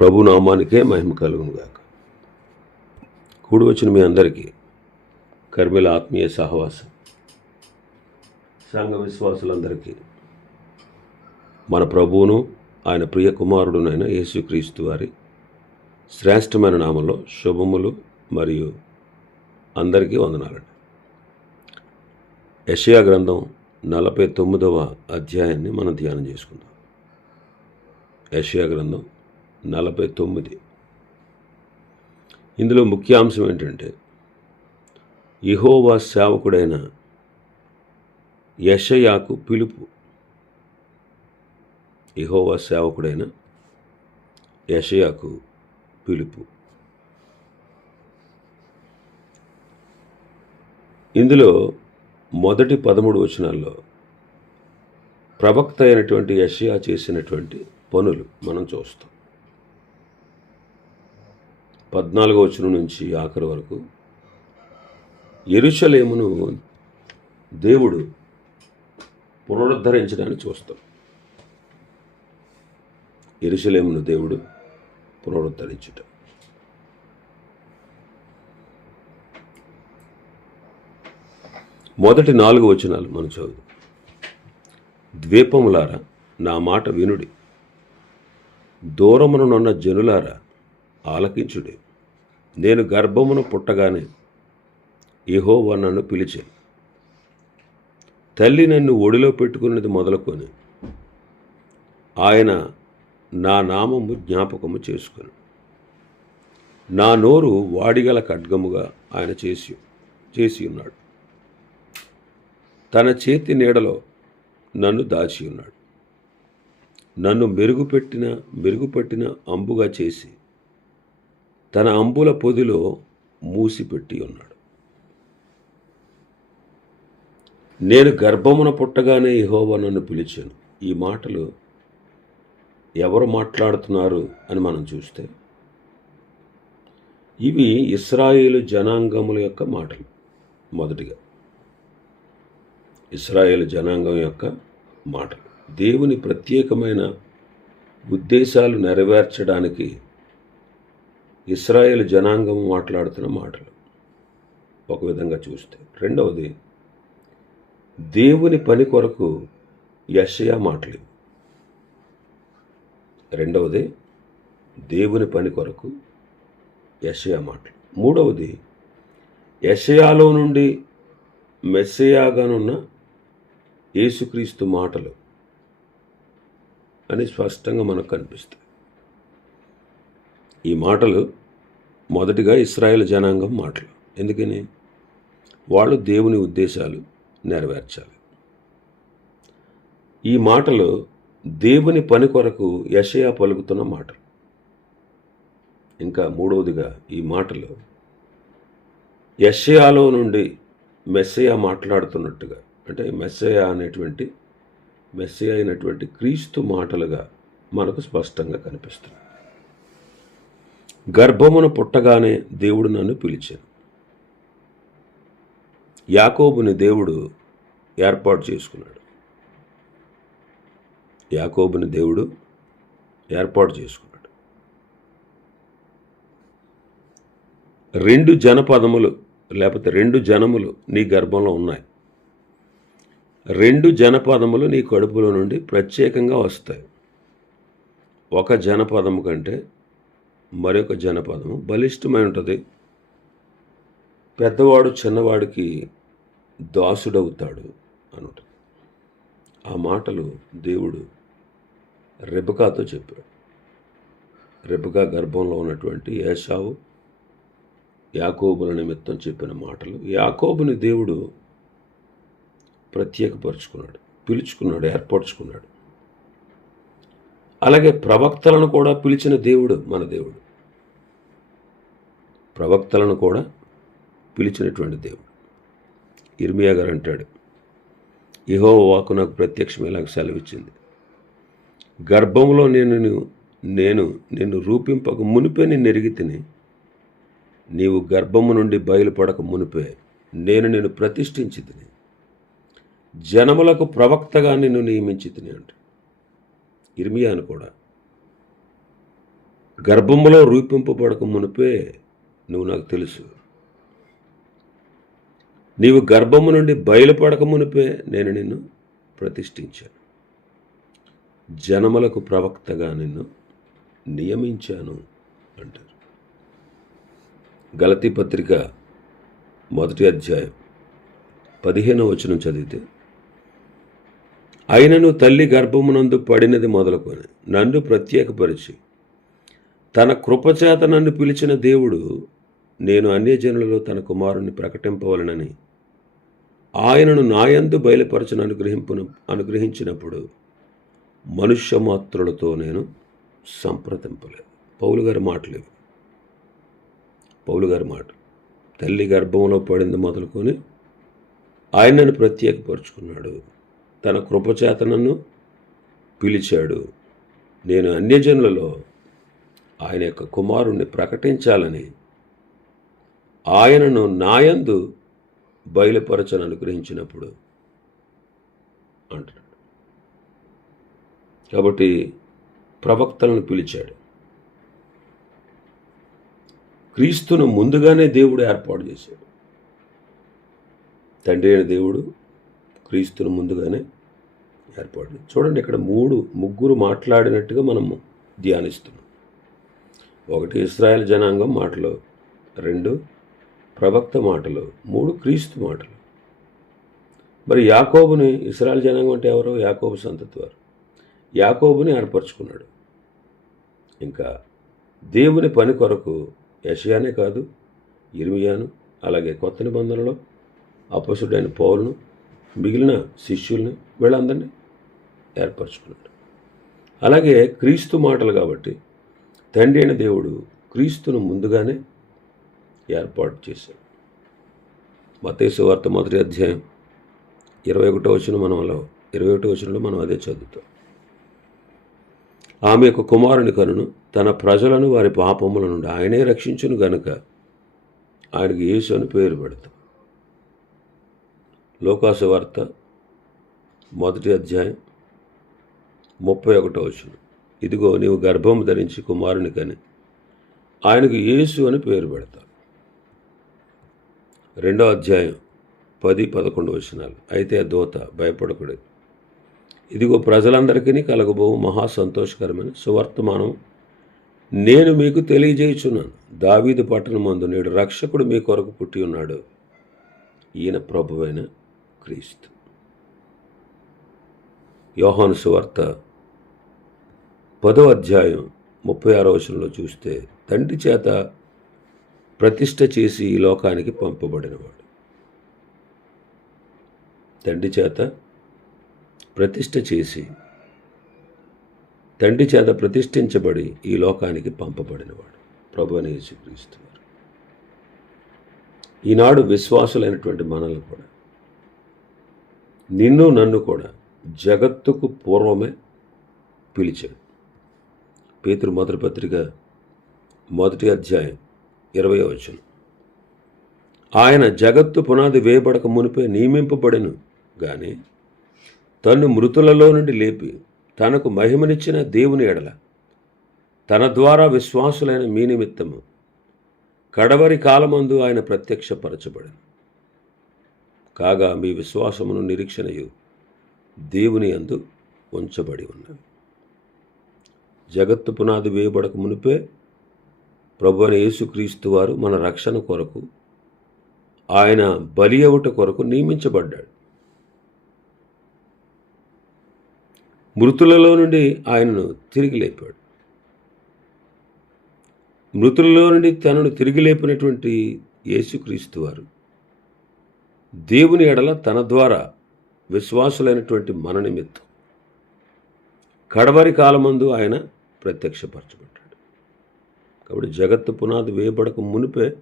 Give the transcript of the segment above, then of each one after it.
ప్రభు నామానికే మహిమ కలుగును గాక. కూడి వచ్చిన మీ అందరికీ కర్మిల ఆత్మీయ సహవాసం. సంఘ విశ్వాసులందరికీ మన ప్రభువును ఆయన ప్రియ కుమారుడునైన యేసుక్రీస్తు వారి శ్రేష్టమైన నామంలో శుభములు మరియు అందరికీ వందనాలండి. యషయా గ్రంథం నలభై తొమ్మిదవ అధ్యాయాన్ని మనం ధ్యానం చేసుకుందాం. యషయా గ్రంథం నలభై తొమ్మిది. ఇందులో ముఖ్యాంశం ఏంటంటే ఇహోవా సేవకుడైన యషయాకు పిలుపు. ఇహోవా సేవకుడైన యషయాకు పిలుపు. ఇందులో మొదటి పదమూడు వచనాల్లో ప్రవక్త అయినటువంటి యషయా చేసినటువంటి పనులు మనం చూస్తాం. పద్నాలుగో వచనం నుంచి ఆఖరి వరకు. ఎరుషలేమును దేవుడు పునరుద్ధరించడానికి చూస్తాం ఎరుషలేమును దేవుడు పునరుద్ధరించుట. మొదటి నాలుగు వచనాలు మనం చదువు ద్వీపములారా నా మాట వినుడి. దూరమునున్న జనులారా ఆలకించుడి. నేను గర్భమును పుట్టగానే యెహోవా నన్ను పిలిచాను తల్లి నన్ను ఒడిలో పెట్టుకున్నది మొదలుకొని ఆయన నా నామము జ్ఞాపకము చేసుకొని. నా నోరు వాడిగల ఖడ్గముగా ఆయన చేసి చేసి ఉన్నాడు. తన చేతి నీడలో నన్ను దాచి ఉన్నాడు. నన్ను మెరుగుపెట్టిన మెరుగుపెట్టిన అంబుగా చేసి తన అంబుల పొదిలో మూసిపెట్టి ఉన్నాడు. నేను గర్భమున పుట్టగానే యెహోవా నన్ను పిలిచాను. ఈ మాటలు ఎవరు మాట్లాడుతున్నారు అని మనం చూస్తే ఇవి ఇస్రాయేలు జనాంగముల యొక్క మాటలు మొదటిగా. ఇస్రాయేల్ జనాంగం యొక్క మాటలు. దేవుని ప్రత్యేకమైన ఉద్దేశాలు నెరవేర్చడానికి ఇస్రాయేల్ జనాంగం మాట్లాడుతున్న మాటలు ఒక విధంగా చూస్తే. రెండవది దేవుని పని కొరకు యషయా మాటలు. రెండవది దేవుని పని కొరకు యషయా మాటలు. మూడవది యషయాలో నుండి మెస్సయాగానున్న యేసుక్రీస్తు మాటలు అని స్పష్టంగా మనకు కనిపిస్తాయి. ఈ మాటలు మొదటిగా ఇస్రాయేల్ జనాంగం మాటలు. ఎందుకని? వాళ్ళు దేవుని ఉద్దేశాలు నెరవేర్చాలి. ఈ మాటలు దేవుని పని కొరకు యషయా పలుకుతున్న మాటలు. ఇంకా మూడవదిగా ఈ మాటలు యషయాలో నుండి మెస్సయ మాట్లాడుతున్నట్టుగా అంటే మెస్సయ అనేటువంటి మెస్సయ అయినటువంటి క్రీస్తు మాటలుగా మనకు స్పష్టంగా కనిపిస్తుంది గర్భమును పుట్టగానే దేవుడు నన్ను పిలిచాను యాకోబుని దేవుడు ఏర్పాటు చేసుకున్నాడు. యాకోబుని దేవుడు ఏర్పాటు చేసుకున్నాడు. రెండు జనపదములు లేకపోతే రెండు జనములు నీ గర్భంలో ఉన్నాయి. రెండు జనపదములు నీ కడుపులో నుండి ప్రత్యేకంగా వస్తాయి. ఒక జనపదము కంటే మరొక జనపదము. బలిష్టమై ఉంటుంది పెద్దవాడు చిన్నవాడికి దాసుడవుతాడు అని ఉంటుంది ఆ మాటలు దేవుడు రెబకాతో చెప్పాడు. రెబకా గర్భంలో ఉన్నటువంటి ఏషావు యాకోబుల నిమిత్తం చెప్పిన మాటలు. యాకోబుని దేవుడు ప్రత్యేకపరుచుకున్నాడు పిలుచుకున్నాడు ఏర్పరచుకున్నాడు. అలాగే ప్రవక్తలను కూడా పిలిచిన దేవుడు మన దేవుడు. ప్రవక్తలను కూడా పిలిచినటువంటి దేవుడు. ఇర్మియా గారు అంటాడు ఇహో వాకు నాకు ప్రత్యక్షం ఇలాగ సెలవిచ్చింది. గర్భంలో నేను నేను నిన్ను రూపింపక మునిపే నిన్ను ఎరిగి తిని నీవు గర్భము నుండి బయలుపడక మునిపే నేను నిన్ను ప్రతిష్ఠించి తిని జనములకు ప్రవక్తగా నిన్ను నియమించి తిని అంట. ఇర్మియాను కూడా గర్భములో రూపింపబడక మునిపే నువ్వు నాకు తెలుసు. నీవు గర్భము నుండి బయలుపడక మునిపే నేను నిన్ను ప్రతిష్ఠించాను. జనములకు ప్రవక్తగా నిన్ను నియమించాను అంటారు. గలతీ పత్రిక మొదటి అధ్యాయం పదిహేనవ వచనం చదివితే అయినను తల్లి గర్భమునందు పడినది మొదలుకొని నన్ను ప్రత్యేకపరిచి తన కృపచేత నన్ను పిలిచిన దేవుడు నేను అన్యజనులలో తన కుమారుణ్ణి ప్రకటింపవలనని ఆయనను నాయందు బయలుపరచను అనుగ్రహింపును అనుగ్రహించినప్పుడు మనుష్య మాత్రులతో నేను సంప్రదింపలేదు. పౌలు గారి మాటలేవు పౌలు గారి మాట తల్లి గర్భంలో పడింది మొదలుకొని ఆయనను ప్రత్యేకపరుచుకున్నాడు. తన కృపచేత నన్ను పిలిచాడు. నేను అన్యజనులలో ఆయన యొక్క కుమారుణ్ణి ప్రకటించాలని ఆయనను నాయందు బయలుపరచని అనుగ్రహించినప్పుడు అంటున్నాడు. కాబట్టి ప్రవక్తలను పిలిచాడు. క్రీస్తును ముందుగానే దేవుడు ఏర్పాటు చేశాడు. తండ్రి అయిన దేవుడు క్రీస్తును ముందుగానే ఏర్పాటు చూడండి ఇక్కడ మూడు ముగ్గురు మాట్లాడినట్టుగా మనము ధ్యానిస్తున్నాం. ఒకటి ఇస్రాయల్ జనాంగం మాటలు రెండు ప్రవక్త మాటలు మూడు క్రీస్తు మాటలు. మరి యాకోబుని ఇస్రాయల్ జనాంగం అంటే ఎవరు? యాకోబు సంతతి వారు యాకోబుని ఏర్పరచుకున్నాడు. ఇంకా దేవుని పని కొరకు యషయానే కాదు ఇర్మియాను అలాగే కొత్త నిబంధనలో అపసుడైన పౌలను మిగిలిన శిష్యుల్ని వీళ్ళందరినీ ఏర్పరచుకున్నాడు. అలాగే క్రీస్తు మాటలు కాబట్టి తండ్రి అయిన దేవుడు క్రీస్తును ముందుగానే ఏర్పాటు చేశాడు. మతేసు వార్త మొదటి అధ్యాయం ఇరవై ఒకటో వచ్చిన మనంలో ఇరవై ఒకటో వచనంలో మనం అదే చదువుతాం. ఆమె యొక్క కుమారుని కనును తన ప్రజలను వారి పాపముల నుండి ఆయనే రక్షించును గనుక ఆయనకి యేసు అని పేరు పెడతాం. లోకాసు వార్త మొదటి అధ్యాయం ముప్పై ఒకటో వచనం. ఇదిగో నీవు గర్భం ధరించి కుమారుని కని ఆయనకు యేసు అని పేరు పెడతావు రెండో అధ్యాయం పది పదకొండు వచనాలు. అయితే దోత భయపడకూడదు ఇదిగో ప్రజలందరికీ కలగబో మహా సంతోషకరమైన సువర్తమానం. నేను మీకు తెలియజేయుచున్నాను దావీదు పట్టణం ముందు నేడు రక్షకుడు మీ కొరకు పుట్టి ఉన్నాడు. ఈయన ప్రభువైన క్రీస్తు. యోహాను సువార్త పదో అధ్యాయం ముప్పై ఆరో వచనంలో చూస్తే తండ్రి చేత ప్రతిష్ట చేసి ఈ లోకానికి పంపబడినవాడు. తండ్రి చేత ప్రతిష్ట చేసి తండ్రి చేత ప్రతిష్ఠించబడి ఈ లోకానికి పంపబడినవాడు ప్రభు అని యేసుక్రీస్తున్నారు ఈనాడు విశ్వాసులైనటువంటి మనల్ని కూడా నిన్ను నన్ను కూడా జగత్తుకు పూర్వమే పిలిచాడు. పేతురు మొదటి పత్రిక మొదటి అధ్యాయం ఇరవై వచనం. ఆయన జగత్తు పునాది వేయబడక మునిపే నియమింపబడెను గాని తను మృతులలో నుండి లేపి తనకు మహిమనిచ్చిన దేవుని ఎడల తన ద్వారా విశ్వాసులైన మీ నిమిత్తము కడవరి కాలమందు ఆయన ప్రత్యక్షపరచబడను. కాగా మీ విశ్వాసమును నిరీక్షణయు దేవుని అందు ఉంచబడి ఉన్నవి జగత్తు పునాది వేయబడక మునిపే ప్రభు అయిన యేసుక్రీస్తు వారు మన రక్షణ కొరకు ఆయన బలి అవుట కొరకు నియమించబడ్డాడు. మృతులలో నుండి ఆయనను తిరిగి లేపాడు. మృతులలో నుండి తనను తిరిగి లేపినటువంటి యేసుక్రీస్తు వారు దేవుని ఎడల తన ద్వారా విశ్వాసులైనటువంటి మన నిమిత్తం కడవరి కాలమందు ఆయన ప్రత్యక్షపరచబడ్డాడు. కాబట్టి జగత్తు పునాది వేయబడక మునిపే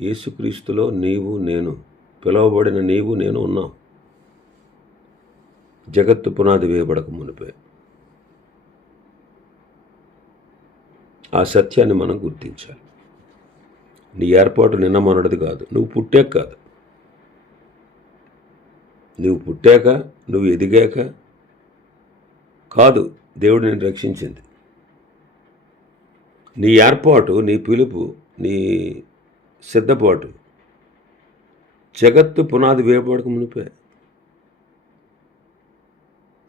యేసుక్రీస్తులో నీవు నేను పిలువబడిన నీవు నేను ఉన్నాం. జగత్తు పునాది వేయబడక మునిపే. ఆ సత్యాన్ని మనం గుర్తించాలి. నీ ఏర్పాటు నిన్న మొన్నటిది కాదు. నువ్వు పుట్టాక కాదు. నువ్వు పుట్టాక నువ్వు ఎదిగాక కాదు. దేవుడు నేను రక్షించింది. నీ ఏర్పాటు నీ పిలుపు నీ సిద్ధపాటు. జగత్తు పునాది వేయబడక మునిపే.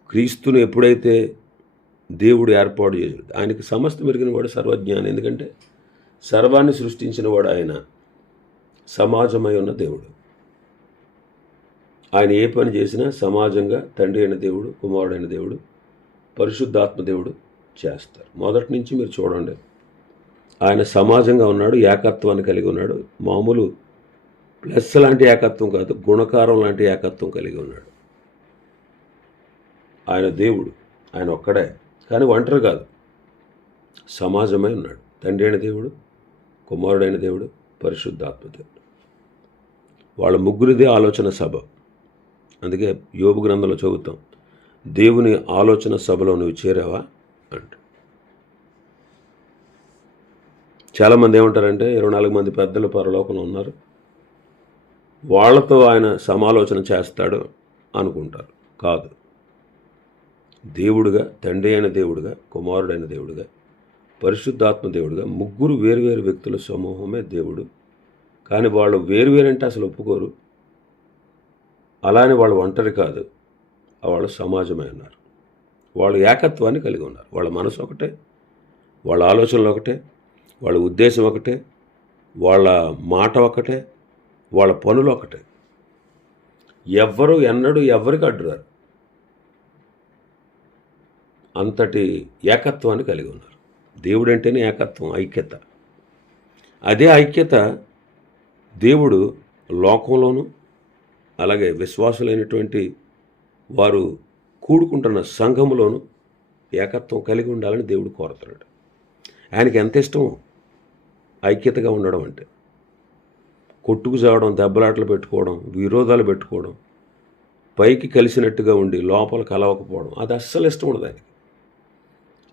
క్రీస్తును ఎప్పుడైతే దేవుడు ఏర్పాటు చేశాడు ఆయనకి సమస్త మెరిగిన వాడు సర్వజ్ఞాని. ఎందుకంటే సర్వాన్ని సృష్టించిన వాడు ఆయన సమాజమై ఉన్న దేవుడు. ఆయన ఏ పని చేసినా సమాజంగా తండ్రి అయిన దేవుడు కుమారుడైన దేవుడు పరిశుద్ధాత్మ దేవుడు చేస్తారు. మొదటి నుంచి మీరు చూడండి. ఆయన సమాజంగా ఉన్నాడు ఏకత్వాన్ని కలిగి ఉన్నాడు. మామూలు ప్లస్ లాంటి ఏకత్వం కాదు గుణకారం లాంటి ఏకత్వం కలిగి ఉన్నాడు. ఆయన దేవుడు ఆయన ఒక్కడే. కానీ ఒంటరి కాదు. సమాజమై ఉన్నాడు. తండ్రి అయిన దేవుడు కుమారుడైన దేవుడు పరిశుద్ధాత్మ దేవుడు. వాళ్ళ ముగ్గురిదే ఆలోచన సభ. అందుకే యోగు గ్రంథంలో చదువుతాం దేవుని ఆలోచన సభలో నువ్వు చేరావా? అంట చాలామంది ఏమంటారంటే ఇరవై నాలుగు మంది పెద్దలు పరలోకంలో ఉన్నారు. వాళ్ళతో ఆయన సమాలోచన చేస్తాడు అనుకుంటారు. కాదు. దేవుడుగా తండ్రి అయిన దేవుడుగా కుమారుడైన దేవుడుగా పరిశుద్ధాత్మ దేవుడుగా ముగ్గురు వేరువేరు వ్యక్తుల సమూహమే దేవుడు. కానీ వాళ్ళు వేరువేరంటే అసలు ఒప్పుకోరు. అలానే వాళ్ళు ఒంటరి కాదు. వాళ్ళు సమాజమే ఉన్నారు వాళ్ళు ఏకత్వాన్ని కలిగి ఉన్నారు. వాళ్ళ మనసు ఒకటే. వాళ్ళ ఆలోచనలు ఒకటే. వాళ్ళ ఉద్దేశం ఒకటే వాళ్ళ మాట ఒకటే వాళ్ళ పనులు ఒకటే. ఎవ్వరు ఎన్నడూ ఎవరికి అడ్డురారు. అంతటి ఏకత్వాన్ని కలిగి ఉన్నారు. దేవుడు అంటేనే ఏకత్వం ఐక్యత. అదే ఐక్యత దేవుడు లోకంలోనూ అలాగే విశ్వాసులైనటువంటి వారు కూడుకుంటున్న సంఘములోనూ ఏకత్వం కలిగి ఉండాలని దేవుడు కోరుతున్నాడు. ఆయనకి ఎంత ఇష్టం ఐక్యతగా ఉండడం అంటే. కొట్టుకు చావడం దెబ్బలాటలు పెట్టుకోవడం విరోధాలు పెట్టుకోవడం పైకి కలిసినట్టుగా ఉండి లోపల కలవకపోవడం అది అస్సలు ఇష్టం ఉండదు ఆయనకి.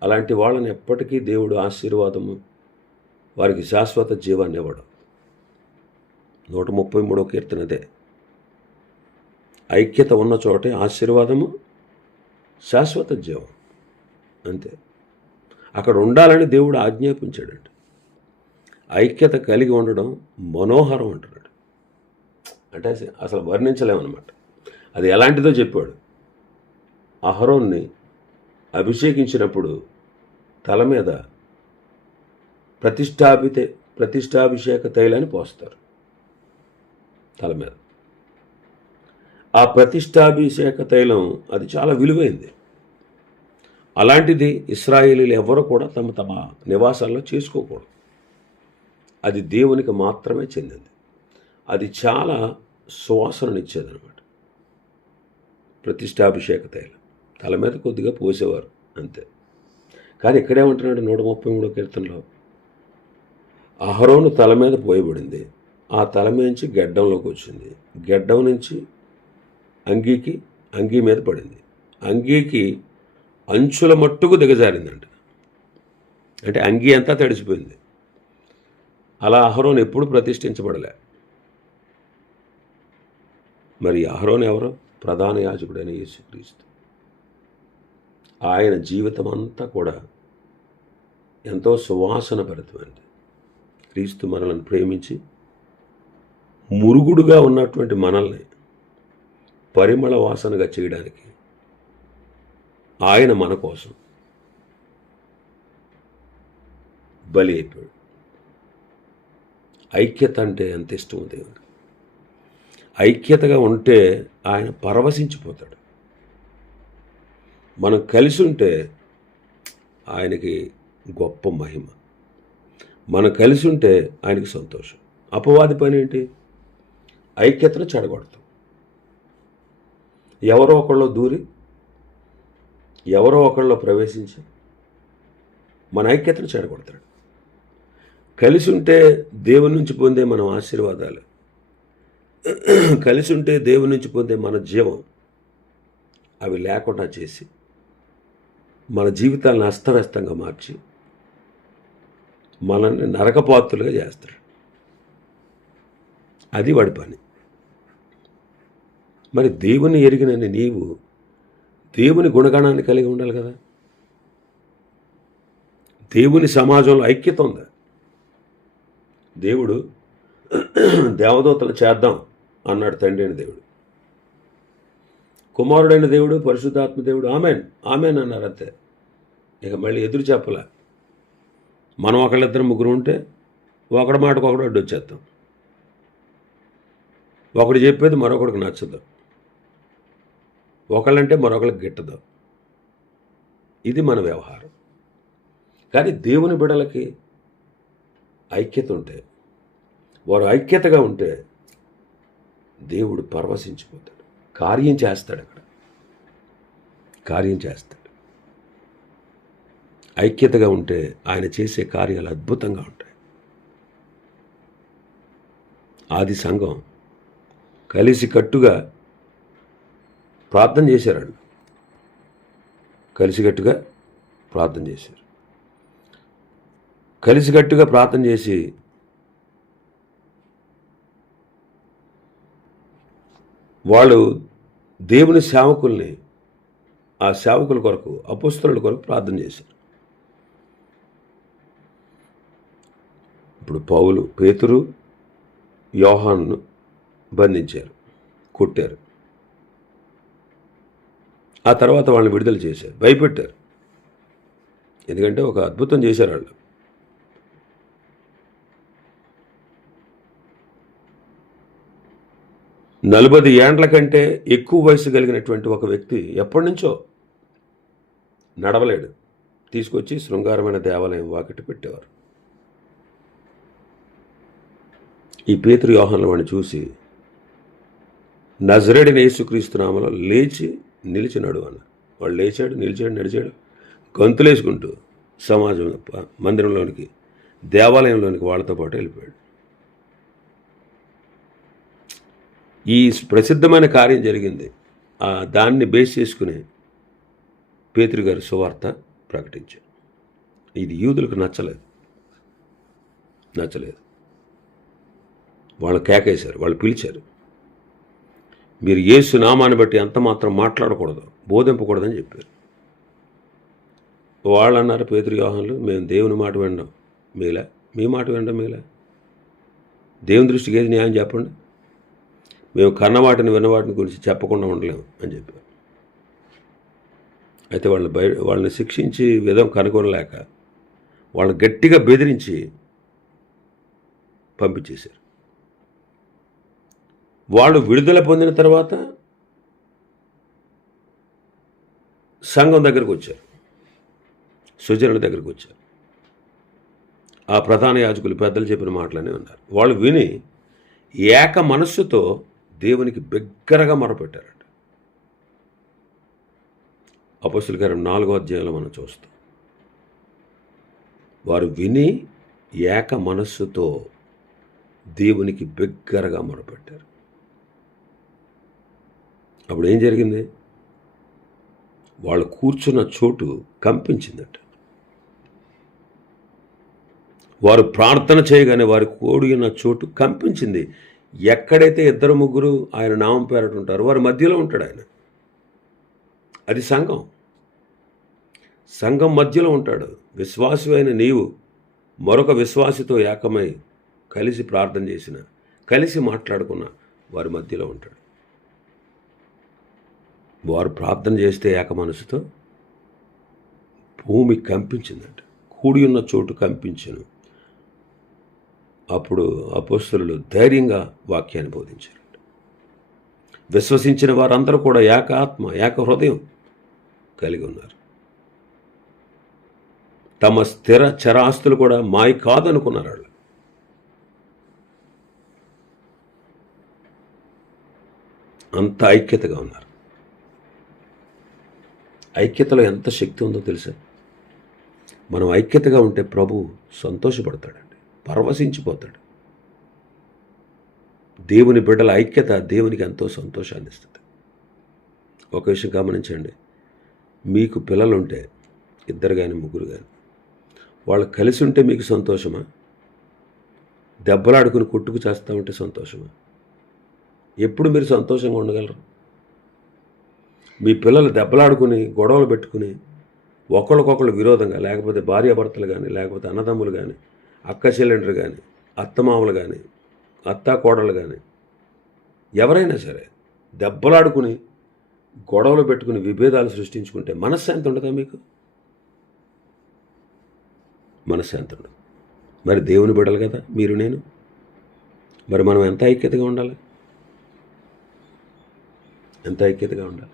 అలాంటి వాళ్ళని ఎప్పటికీ దేవుడు ఆశీర్వాదము వారికి శాశ్వత జీవాన్ని ఇవ్వడం. నూట ముప్పై మూడో కీర్తన అదే. ఐక్యత ఉన్న చోటే ఆశీర్వాదము శాశ్వత జీవం. అంతే. అక్కడ ఉండాలని దేవుడు ఆజ్ఞాపించాడండి ఐక్యత కలిగి ఉండడం మనోహరం అంటున్నాడు. అంటే అసలు వర్ణించలేమన్నమాట అది ఎలాంటిదో చెప్పాడు. అహరోన్ని అభిషేకించినప్పుడు తల మీద ప్రతిష్టాపితే ప్రతిష్టాభిషేక తైలాన్ని పోస్తారు. తల మీద. ఆ ప్రతిష్టాభిషేక తైలం అది చాలా విలువైంది. అలాంటిది ఇస్రాయేలీలు ఎవరు కూడా తమ తమ నివాసాల్లో చేసుకోకూడదు. అది దేవునికి మాత్రమే చెందింది. అది చాలా సువాసననిచ్చేదనమాట ప్రతిష్టాభిషేక తైలం. తల మీద కొద్దిగా పోసేవారు అంతే. కానీ ఇక్కడేమంటున్నాడు నూట ముప్పై మూడో కీర్తనలో? అహరోను తల మీద పోయబడింది. ఆ తల నుంచి గెడ్డంలోకి వచ్చింది గెడ్డం నుంచి అంగీకి అంగీ మీద పడింది. అంగీకి అంచుల మట్టుకు దిగజారిందంట. అంటే అంగీ అంతా తడిసిపోయింది. అలా అహరోన్ ఎప్పుడు ప్రతిష్ఠించబడలే. మరి అహరోన్ ఎవరు? ప్రధాన యాజకుడైన యేసుక్రీస్తు. ఆయన జీవితం అంతా కూడా ఎంతో సువాసనభరితమైంది క్రీస్తు మనలను ప్రేమించి మురుగుడుగా ఉన్నటువంటి మనల్ని పరిమళ వాసనగా చేయడానికి ఆయన మన కోసం బలి అయిపోయాడు. ఐక్యత అంటే ఎంత ఇష్టం దేవుడు. ఐక్యతగా ఉంటే ఆయన పరవశించిపోతాడు. మనం కలిసి ఉంటే ఆయనకి గొప్ప మహిమ. మనం కలిసి ఉంటే ఆయనకి సంతోషం. అపవాది పని ఏంటి? ఐక్యతను చెడగొడతాం. ఎవరో ఒకళ్ళు దూరి ఎవరో ఒకళ్ళు ప్రవేశించి మన ఐక్యతను చెడగొడతాడు. కలిసి ఉంటే దేవుని నుంచి పొందే మనం ఆశీర్వాదాలు. కలిసి ఉంటే దేవుని నుంచి పొందే మన జీవం అవి లేకుండా చేసి మన జీవితాలను అస్తవ్యస్తంగా మార్చి మనల్ని నరకపాత్రులుగా చేస్తాడు అది వాడి పని. మరి దేవుని ఎరిగినని నీవు దేవుని గుణగణాన్ని కలిగి ఉండాలి కదా? దేవుని సమాజంలో ఐక్యత ఉందా? దేవుడు దేవదూతలు చేద్దాం అన్నాడు తండ్రి అయిన దేవుడు. కుమారుడైన దేవుడు పరిశుద్ధాత్మ దేవుడు ఆమెన్ ఆమెన్ అన్నారు అంతే. ఇక మళ్ళీ ఎదురు చెప్పలే. మనం ఒకళ్ళిద్దరు ముగ్గురు ఉంటే ఒకడి మాటకు ఒకడు అడ్డు వచ్చేస్తాం. ఒకడు చెప్పేది మరొకడికి నచ్చదు. ఒకళ్ళంటే మరొకరికి గిట్టదు. ఇది మన వ్యవహారం. కానీ దేవుని బిడలకి ఐక్యత ఉంటే వారు ఐక్యతగా ఉంటే దేవుడు పరవశించిపోతాడు. కార్యం చేస్తాడు అక్కడ. కార్యం చేస్తాడు. ఐక్యతగా ఉంటే ఆయన చేసే కార్యాలు అద్భుతంగా ఉంటాయి. ఆది సంఘం కలిసి కట్టుగా ప్రార్థన చేశారండి కలిసికట్టుగా ప్రార్థన చేశారు. కలిసికట్టుగా ప్రార్థన చేసి వాళ్ళు దేవుని సేవకుల్ని ఆ సేవకుల కొరకు అపుస్తలుల కొరకు ప్రార్థన చేశారు. ఇప్పుడు పౌలు పేతురు యోహాన్ను బంధించారు కొట్టారు. ఆ తర్వాత వాళ్ళని విడుదల చేశారు భయపెట్టారు. ఎందుకంటే ఒక అద్భుతం చేశారు వాళ్ళు. నలభై ఏండ్ల కంటే ఎక్కువ వయసు కలిగినటువంటి ఒక వ్యక్తి ఎప్పటి నుంచో నడవలేడు. తీసుకొచ్చి శృంగారమైన దేవాలయం వాకిటి పెట్టేవారు. ఈ పేతురు యోహన్ల వాడిని చూసి నజరేడిన యేసుక్రీస్తునామలో లేచి నిలిచినాడు అన్న వాడు లేచాడు నిలిచాడు నడిచాడు. గంతులేసుకుంటూ సమాజం మందిరంలోనికి దేవాలయంలోనికి వాళ్ళతో పాటు వెళ్ళిపోయాడు. ఈ ప్రసిద్ధమైన కార్యం జరిగింది. దాన్ని బేస్ చేసుకుని పేతురు గారి సువార్త ప్రకటించారు. ఇది యూదులకు నచ్చలేదు. నచ్చలేదు. వాళ్ళు కేకేశారు వాళ్ళు పిలిచారు. మీరు యేసు నామాన్ని బట్టి అంత మాత్రం మాట్లాడకూడదు బోధింపకూడదని చెప్పారు. వాళ్ళు అన్నారు పేతురు మేము దేవుని మాట వినడం మీలా? మీ మాట వినడం మీలా? దేవుని దృష్టికి ఏది న్యాయం చెప్పండి? మేము కన్నవాటిని విన్నవాటిని గురించి చెప్పకుండా ఉండలేము అని చెప్పారు అయితే వాళ్ళని బయ వాళ్ళని శిక్షించి విధం కనుగొనలేక వాళ్ళని గట్టిగా బెదిరించి పంపించేశారు. వాళ్ళు విడుదల పొందిన తర్వాత సంఘం దగ్గరకు వచ్చారు. సుజనుల దగ్గరకు వచ్చారు. ఆ ప్రధాన యాజకులు పెద్దలు చెప్పిన మాటలనే ఉన్నారు వాళ్ళు విని ఏక మనస్సుతో దేవునికి బిగ్గరగా మొరపెట్టారట. అపస్తుల గారు నాలుగో అధ్యాయంలో మనం చూస్తాం. వారు విని ఏక మనస్సుతో దేవునికి బిగ్గరగా మొరపెట్టారు. అప్పుడు ఏం జరిగింది? వాళ్ళు కూర్చున్న చోటు కంపించిందట. వారు ప్రార్థన చేయగానే వారి కోడి చోటు కంపించింది. ఎక్కడైతే ఇద్దరు ముగ్గురు ఆయన నామం పేరట ఉంటారో వారి మధ్యలో ఉంటాడు ఆయన. అది సంఘం. సంఘం మధ్యలో ఉంటాడు. విశ్వాసమైన నీవు మరొక విశ్వాసితో ఏకమై కలిసి ప్రార్థన చేసిన కలిసి మాట్లాడుకున్న వారి మధ్యలో ఉంటాడు. వారు ప్రార్థన చేస్తే ఏక మనసుతో భూమి కంపించిందట. కూడి ఉన్న చోటు కంపించను. అప్పుడు అపోస్తులు ధైర్యంగా వాక్యాన్ని బోధించారు. విశ్వసించిన వారందరూ కూడా ఏక ఆత్మ ఏక హృదయం కలిగి ఉన్నారు. తమ స్థిర చరాస్తులు కూడా మాయ కాదనుకున్నారు వాళ్ళు. అంత ఐక్యతగా ఉన్నారు. ఐక్యతలో ఎంత శక్తి ఉందో తెలుసా? మనం ఐక్యతగా ఉంటే ప్రభు సంతోషపడతాడు. పరవశించిపోతాడు. దేవుని బిడ్డల ఐక్యత దేవునికి ఎంతో సంతోషాన్ని ఇస్తుంది. ఒక విషయం గమనించండి. మీకు పిల్లలు ఉంటే ఇద్దరు కానీ ముగ్గురు కానీ వాళ్ళు కలిసి ఉంటే మీకు సంతోషమా? దెబ్బలాడుకుని కొట్టుకు చేస్తూ ఉంటే సంతోషమా? ఎప్పుడు మీరు సంతోషంగా ఉండగలరు? మీ పిల్లలు దెబ్బలాడుకుని గొడవలు పెట్టుకుని ఒకళ్ళకొకళ్ళు విరోధంగా లేకపోతే భార్యాభర్తలు కానీ లేకపోతే అన్నదమ్ములు కానీ అక్క చెల్లెండ్రు కానీ అత్తమామలు కానీ అత్త కోడలు కానీ ఎవరైనా సరే దెబ్బలాడుకుని గొడవలు పెట్టుకుని విభేదాలు సృష్టించుకుంటే మనశ్శాంతి ఉండదా మీకు? మనశ్శాంతి ఉండదు. మరి దేవుని బిడలు కదా మీరు నేను. మరి మనం ఎంత ఐక్యతగా ఉండాలి? ఎంత ఐక్యతగా ఉండాలి?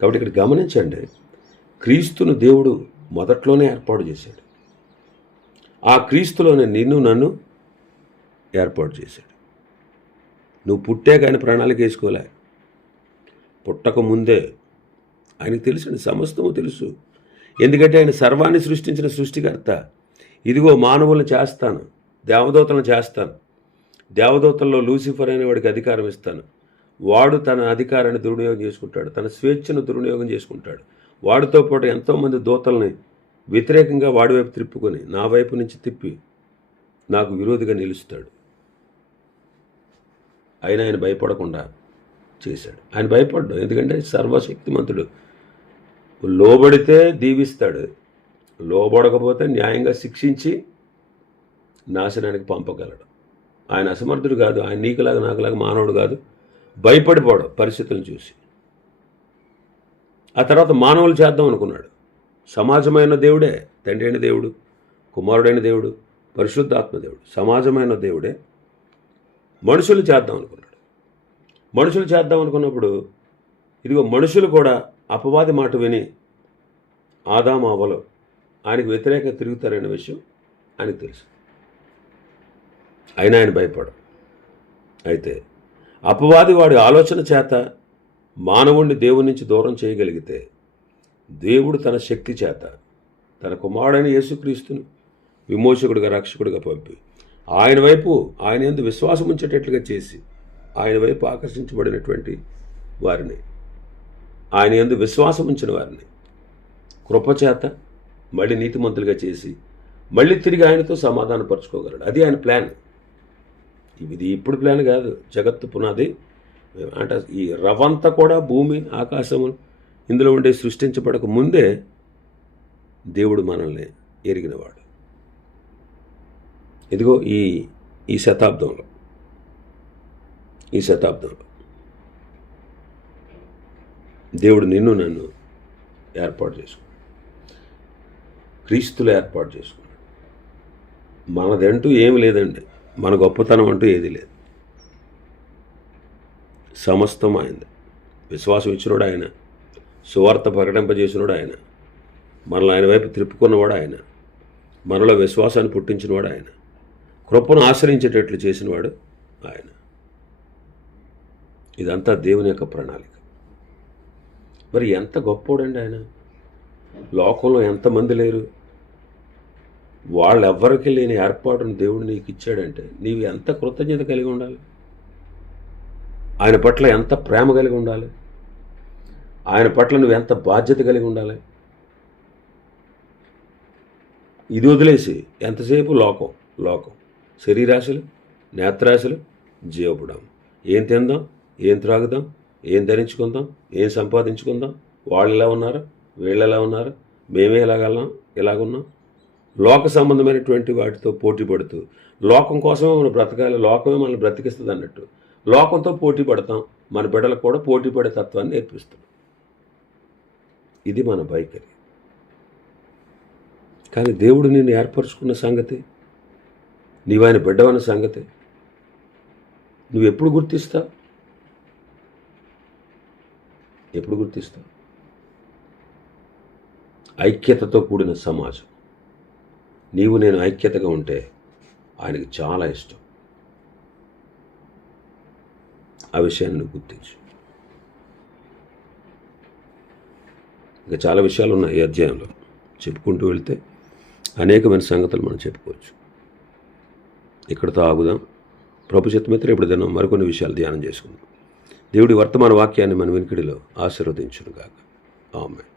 కాబట్టి ఇక్కడ గమనించండి క్రీస్తును దేవుడు మొదట్లోనే ఏర్పాటు చేశాడు. ఆ క్రీస్తులోనే నిన్ను నన్ను ఏర్పాటు చేశాడు. నువ్వు పుట్టాక ఆయన ప్రణాళిక వేసుకోలే. పుట్టక ముందే ఆయనకు తెలుసండి సమస్తము తెలుసు. ఎందుకంటే ఆయన సర్వాన్ని సృష్టించిన సృష్టికర్త. ఇదిగో మానవులను చేస్తాను దేవదూతలను చేస్తాను. దేవదూతల్లో లూసిఫర్ అనే వాడికి అధికారం ఇస్తాను. వాడు తన అధికారాన్ని దుర్వినియోగం చేసుకుంటాడు తన స్వేచ్ఛను దుర్వినియోగం చేసుకుంటాడు. వాడితో పాటు ఎంతోమంది దూతల్ని వ్యతిరేకంగా వాడివైపు తిప్పుకొని నా వైపు నుంచి తిప్పి నాకు విరోధిగా నిలుస్తాడు. అయినా ఆయన భయపడకుండా చేశాడు. ఆయన భయపడ్డాడు. ఎందుకంటే సర్వశక్తిమంతుడు. లోబడితే దీవిస్తాడు. లోబడకపోతే న్యాయంగా శిక్షించి నాశనానికి పంపగలడు. ఆయన అసమర్థుడు కాదు. ఆయన నీకులాగా నాకులాగా మానవుడు కాదు. భయపడిపోవడం పరిస్థితులను చూసి. ఆ తర్వాత మానవులు చేద్దాం అనుకున్నాడు. సమాజమైన దేవుడే తండ్రి అయిన దేవుడు కుమారుడైన దేవుడు పరిశుద్ధాత్మ దేవుడు. సమాజమైన దేవుడే మనుషులు చేద్దాం అనుకున్నాడు. మనుషులు చేద్దాం అనుకున్నప్పుడు ఇదిగో మనుషులు కూడా అపవాది మాట విని ఆదాము ఆయనకు వ్యతిరేకంగా తిరుగుతారనే విషయం ఆయనకు తెలుసు. అయినా ఆయన భయపడు అయితే అపవాది వాడి ఆలోచన చేత మానవుణ్ణి దేవుని నుంచి దూరం చేయగలిగితే దేవుడు తన శక్తి చేత తన కుమారుడైన యేసుక్రీస్తును విమోచకుడిగా రక్షకుడిగా పంపి ఆయన వైపు ఆయన ఎందు విశ్వాసం ఉంచేటట్లుగా చేసి ఆయన వైపు ఆకర్షించబడినటువంటి వారిని ఆయన ఎందు విశ్వాసం ఉంచిన వారిని కృపచేత మళ్ళీ నీతిమంతులుగా చేసి మళ్ళీ తిరిగి ఆయనతో సమాధానపరచుకోగలడు అది ఆయన ప్లాన్. ఇది ఇప్పుడు ప్లాన్ కాదు. జగత్తు పునాది. అంటే ఈ రవంతా కూడా భూమి ఆకాశము ఇందులో ఉండే సృష్టించబడక ముందే దేవుడు మనల్ని ఎరిగినవాడు. ఇదిగో ఈ ఈ శతాబ్దంలో. ఈ శతాబ్దంలో. దేవుడు నిన్ను నన్ను ఏర్పాటు చేసుకున్నాడు. క్రీస్తులు ఏర్పాటు చేసుకున్నాడు. మనదంటూ ఏమి లేదండి. మన గొప్పతనం అంటూ ఏది లేదు. సమస్తం ఆయన విశ్వాసం ఇచ్చినోడు ఆయన. సువార్త ప్రకటింపజేసినోడు ఆయన. మనల్ని ఆయన వైపు త్రిప్పుకున్నవాడు ఆయన. మనలో విశ్వాసాన్ని పుట్టించినవాడు ఆయన. కృపను ఆశ్రయించేటట్లు చేసినవాడు ఆయన. ఇదంతా దేవుని యొక్క ప్రణాళిక. మరి ఎంత గొప్పోడండి ఆయన? లోకంలో ఎంతమంది లేరు? వాళ్ళెవ్వరికి లేని ఏర్పాటును దేవుడు నీకు ఇచ్చాడంటే నీవు ఎంత కృతజ్ఞత కలిగి ఉండాలి? ఆయన పట్ల ఎంత ప్రేమ కలిగి ఉండాలి? ఆయన పట్ల నువ్వు ఎంత బాధ్యత కలిగి ఉండాలి? ఇది వదిలేసి ఎంతసేపు లోకం లోకం. శరీరాశలు నేత్రాశలు జీవపడం. ఏం తిందాం ఏం త్రాగుదాం ఏం ధరించుకుందాం ఏం సంపాదించుకుందాం వాళ్ళు ఎలా ఉన్నారు వీళ్ళు ఎలా ఉన్నారు మేమే ఎలాగలం ఎలాగున్నాం? లోక సంబంధమైనటువంటి వాటితో పోటీ పడుతూ లోకం కోసమే మనం బ్రతకాలి లోకమే మనల్ని బ్రతికిస్తుంది అన్నట్టు లోకంతో పోటీ పడతాం మన బిడ్డలకు కూడా పోటీ పడే తత్వాన్ని నేర్పిస్తాం. ఇది మన వైఖరి. కానీ దేవుడు నిన్ను ఏర్పరచుకున్న సంగతి నీవు ఆయన బిడ్డవన్న సంగతి నువ్వు ఎప్పుడు గుర్తిస్తా ఎప్పుడు గుర్తిస్తా ఐక్యతతో కూడిన సమాజం. నీవు నేను ఐక్యతగా ఉంటే ఆయనకి చాలా ఇష్టం. ఆ విషయాన్ని నువ్వు గుర్తించు. ఇంకా చాలా విషయాలు ఉన్నాయి ఈ అధ్యాయంలో. చెప్పుకుంటూ వెళ్తే అనేకమైన సంగతులు మనం చెప్పుకోవచ్చు. ఇక్కడతో ఆగుదాం. ప్రభు చిత్తమిత్ర ఇప్పుడు దినం మరికొన్ని విషయాలు ధ్యానం చేసుకుందాం. దేవుడి వర్తమాన వాక్యాన్ని మన వెనుకడిలో ఆశీర్వదించును కాక ఆమె